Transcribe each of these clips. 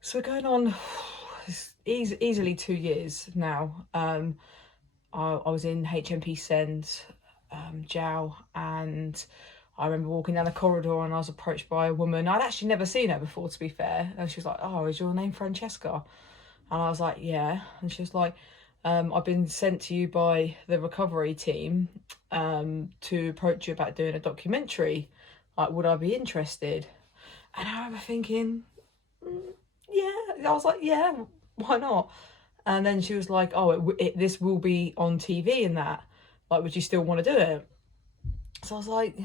So we're going on easily 2 years now. I was in HMP Send, jail, and I remember walking down the corridor and I was approached by a woman. I'd actually never seen her before, to be fair. And she was like, "Oh, is your name Francesca?" And I was like, "Yeah." And she was like, "I've been sent to you by the recovery team to approach you about doing a documentary. Like, would I be interested?" And I remember thinking, yeah. I was like, yeah, why not? And then she was like, oh, this will be on TV and that. Like, would you still want to do it? So I was like,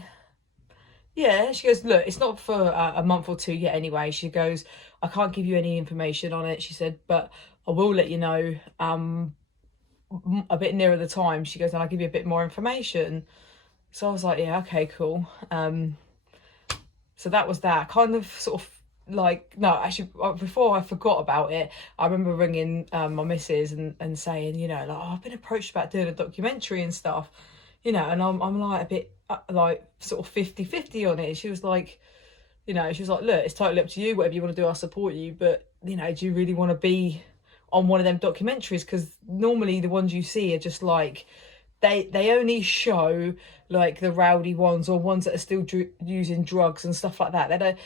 yeah. She goes, look, it's not for a month or two yet anyway. She goes, I can't give you any information on it. She said, but I will let you know a bit nearer the time. She goes, and I'll give you a bit more information. So I was like, yeah, okay, cool. So that was that. Kind of sort of like, no, actually, before I forgot about it, I remember ringing my missus and saying, like, oh, I've been approached about doing a documentary and stuff, and I'm like a bit like sort of 50-50 on it. She was like, she was like, look, it's totally up to you. Whatever you want to do, I'll support you. But, do you really want to be on one of them documentaries? Because normally the ones you see are just like, they only show like the rowdy ones or ones that are still using drugs and stuff like that. They don't.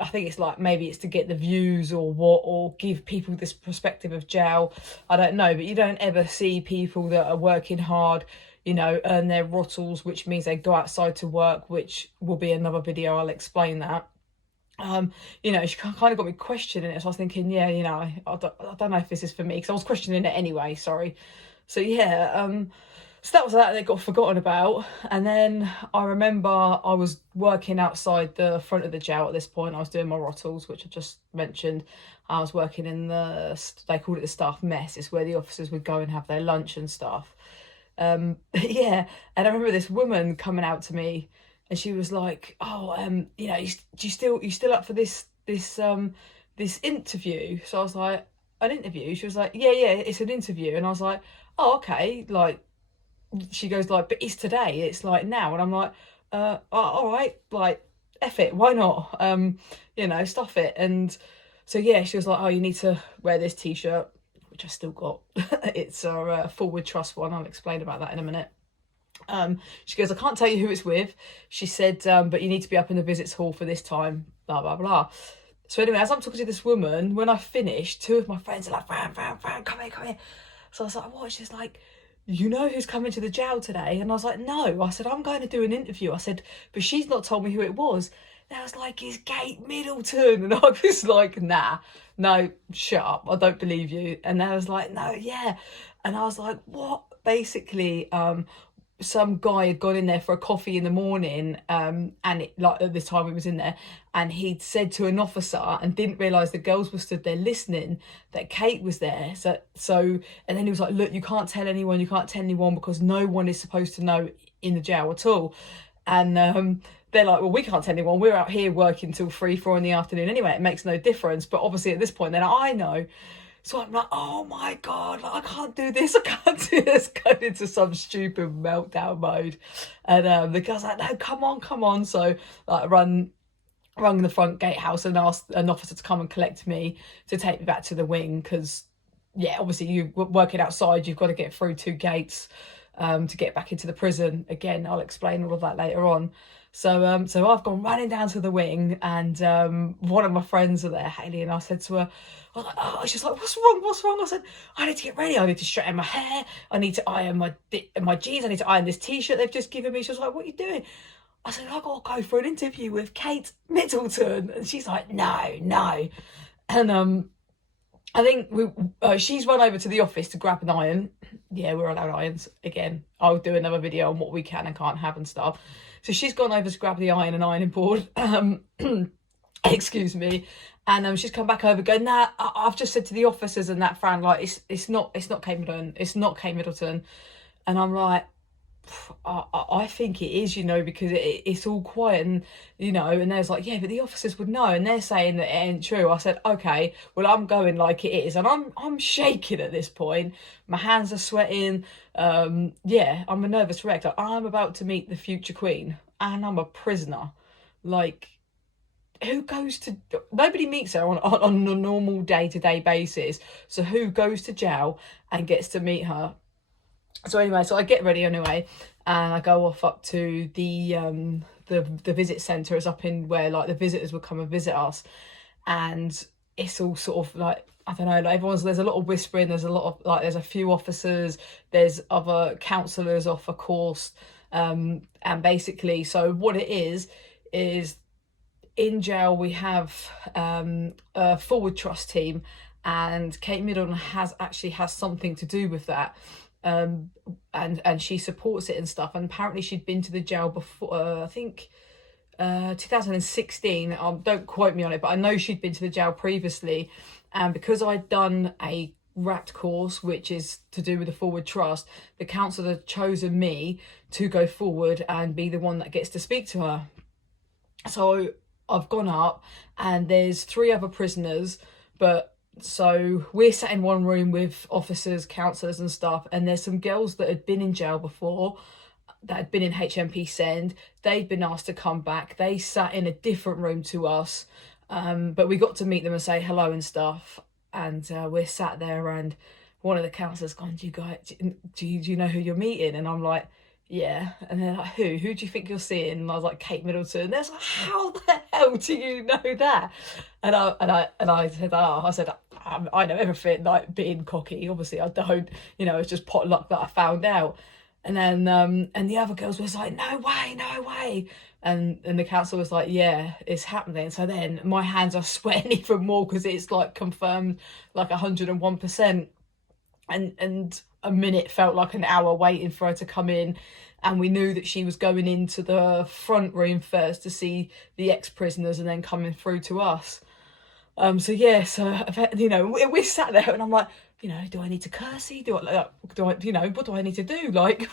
I think it's like maybe it's to get the views or what, or give people this perspective of jail. I don't know, but you don't ever see people that are working hard, earn their rottles, which means they go outside to work, which will be another video. I'll explain that. She kind of got me questioning it. So I was thinking, yeah, I don't know if this is for me, because I was questioning it anyway. Sorry. So yeah, so that was that. They got forgotten about, and then I remember I was working outside the front of the jail at this point. I was doing my rottles, which I just mentioned. I was working in they called it the staff mess. It's where the officers would go and have their lunch and stuff. Yeah, and I remember this woman coming out to me, and she was like, "Oh, you still up for this interview?" So I was like, "An interview?" She was like, "Yeah, yeah, it's an interview," and I was like, "Oh, okay." Like, she goes like, "But it's today. It's like now," and I'm like, all right, like, F it, why not? Stuff it." And so yeah, she was like, "Oh, you need to wear this t-shirt," which I still got. It's a Forward Trust one. I'll explain about that in a minute. She goes, "I can't tell you who it's with." She said, "But you need to be up in the visits hall for this time, blah, blah, blah." So anyway, as I'm talking to this woman, when I finished, two of my friends are like, Fran, come here, come here. So I was like, what? She's like, "You know who's coming to the jail today?" And I was like, "No." I said, "I'm going to do an interview." I said, "But she's not told me who it was." And I was like, "It's Kate Middleton." And I was like, "Nah, no, shut up. I don't believe you." And I was like, "No, yeah." And I was like, "What?" Basically, some guy had gone in there for a coffee in the morning, and it, like, at the time we was in there, and he'd said to an officer and didn't realise the girls were stood there listening, that Kate was there. So and then he was like, "Look, you can't tell anyone because no one is supposed to know in the jail at all." And they're like, "Well, we can't tell anyone, we're out here working till 3-4 in the afternoon anyway, it makes no difference." But obviously at this point they're like, "I know." So I'm like, "Oh my God, like, I can't do this, I can't do this," going into some stupid meltdown mode. And the guy's like, "No, come on, come on." So like rung the front gatehouse and asked an officer to come and collect me to take me back to the wing, because yeah, obviously you working outside, you've got to get through two gates to get back into the prison. Again, I'll explain all of that later on. So I've gone running down to the wing, and one of my friends are there, Haley, and I said to her, I was like, "Oh," she's like, "What's wrong? What's wrong?" I said, "I need to get ready. I need to straighten my hair. I need to iron my jeans. I need to iron this t-shirt they've just given me." She was like, "What are you doing?" I said, "I got to go for an interview with Kate Middleton." And she's like, "No, no." And I think she's run over to the office to grab an iron. Yeah, we're allowed irons again. I'll do another video on what we can and can't have and stuff. So she's gone over to grab the iron and ironing board. Excuse me. And she's come back over going, "Nah, I've just said to the officers and that, Fran, like, it's not Kate Middleton. It's not Kate Middleton." And I'm like, I think it is, because it's all quiet, and and there's like, "Yeah, but the officers would know," and they're saying that it ain't true. I said, "Okay, well, I'm going like it is," and I'm shaking at this point. My hands are sweating. Yeah, I'm a nervous wreck. Like, I'm about to meet the future queen, and I'm a prisoner. Like, who goes to, nobody meets her on a normal day-to-day basis, so who goes to jail and gets to meet her? So anyway, so I get ready anyway, and I go off up to the visit centre. Is up in where like the visitors would come and visit us, and it's all sort of like, I don't know, like there's a lot of whispering, there's a lot of like, there's a few officers, there's other counsellors off a course, and basically, so what it is in jail we have a forward trust team, and Kate Middleton has something to do with that, and she supports it and stuff. And apparently she'd been to the jail before, I think 2016. Don't quote me on it, but I know she'd been to the jail previously, and because I'd done a RAT course, which is to do with the forward trust, the council had chosen me to go forward and be the one that gets to speak to her. So I've gone up, and there's 3 other prisoners, but so we're sat in one room with officers, counsellors and stuff, and there's some girls that had been in jail before, that had been in HMP Send. They'd been asked to come back. They sat in a different room to us, but we got to meet them and say hello and stuff. And we're sat there, and one of the counsellors gone, do you know who you're meeting? And I'm like, yeah. And they're like, who do you think you're seeing? And I was like, Kate Middleton. And they're like, how the hell do you know that? And I said, I know everything, like being cocky. Obviously I don't, it's just pot luck that I found out. And then and the other girls was like, no way. And the council was like, yeah, it's happening. So then my hands are sweating even more, because it's like confirmed like 101%. And a minute felt like an hour waiting for her to come in. And we knew that she was going into the front room first to see the ex-prisoners, and then coming through to us. So we sat there, and I'm like, do I need to curtsy? What do I need to do? Like,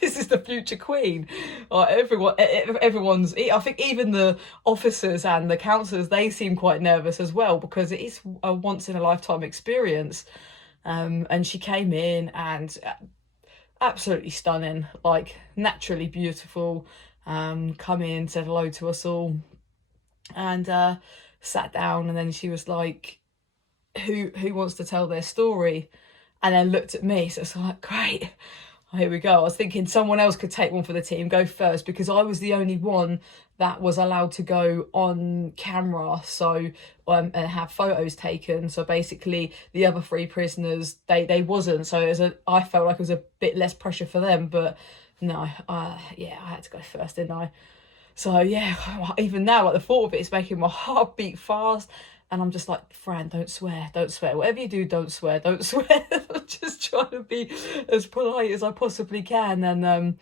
this is the future queen. Like everyone's, I think even the officers and the counsellors, they seem quite nervous as well, because it is a once in a lifetime experience. And she came in, and absolutely stunning, like naturally beautiful. Come in, said hello to us all, and sat down, and then she was like, who wants to tell their story? And then looked at me. So it's like, great, here we go. I was thinking someone else could take one for the team, go first, because I was the only one that was allowed to go on camera, so and have photos taken. So basically the other 3 prisoners, they wasn't, so I felt like it was a bit less pressure for them. But no, I had to go first, didn't I? So yeah, even now, like the thought of it is making my heart beat fast. And I'm just like, Fran, don't swear. Whatever you do, don't swear. I'm just trying to be as polite as I possibly can. And,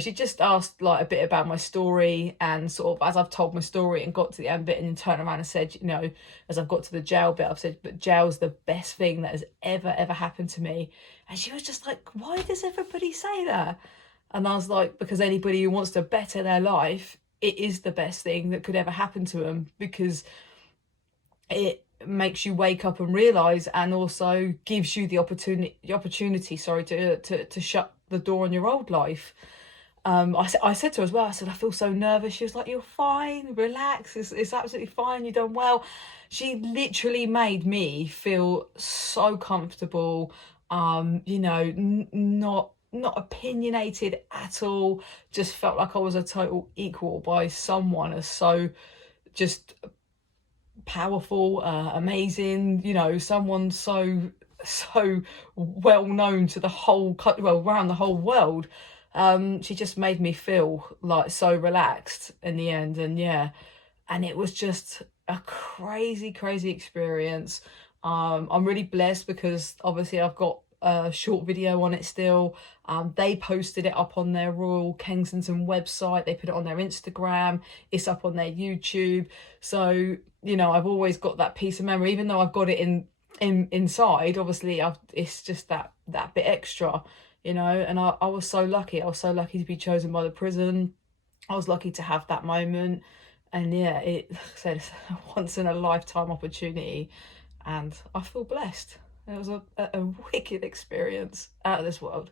she just asked like a bit about my story, and sort of as I've told my story and got to the end bit, and then turned around and said, as I've got to the jail bit, I've said, but jail's the best thing that has ever happened to me. And she was just like, why does everybody say that? And I was like, because anybody who wants to better their life, it is the best thing that could ever happen to them, because it makes you wake up and realise, and also gives you the opportunity to shut the door on your old life. I said to her as well, I said, I feel so nervous. She was like, you're fine, relax, it's absolutely fine, you've done well. She literally made me feel so comfortable, not opinionated at all, just felt like I was a total equal by someone as so just powerful, amazing, someone so well known to the whole country, well, around the whole world. She just made me feel like so relaxed in the end. And yeah, and it was just a crazy experience. I'm really blessed, because obviously I've got a short video on it still. They posted it up on their Royal Kensington website, they put it on their Instagram, it's up on their YouTube. So I've always got that piece of memory, even though I've got it inside. Obviously it's just that bit extra, and I was so lucky. To be chosen by the prison. I was lucky to have that moment. And yeah, it's a once in a lifetime opportunity, and I feel blessed. It was a wicked experience, out of this world.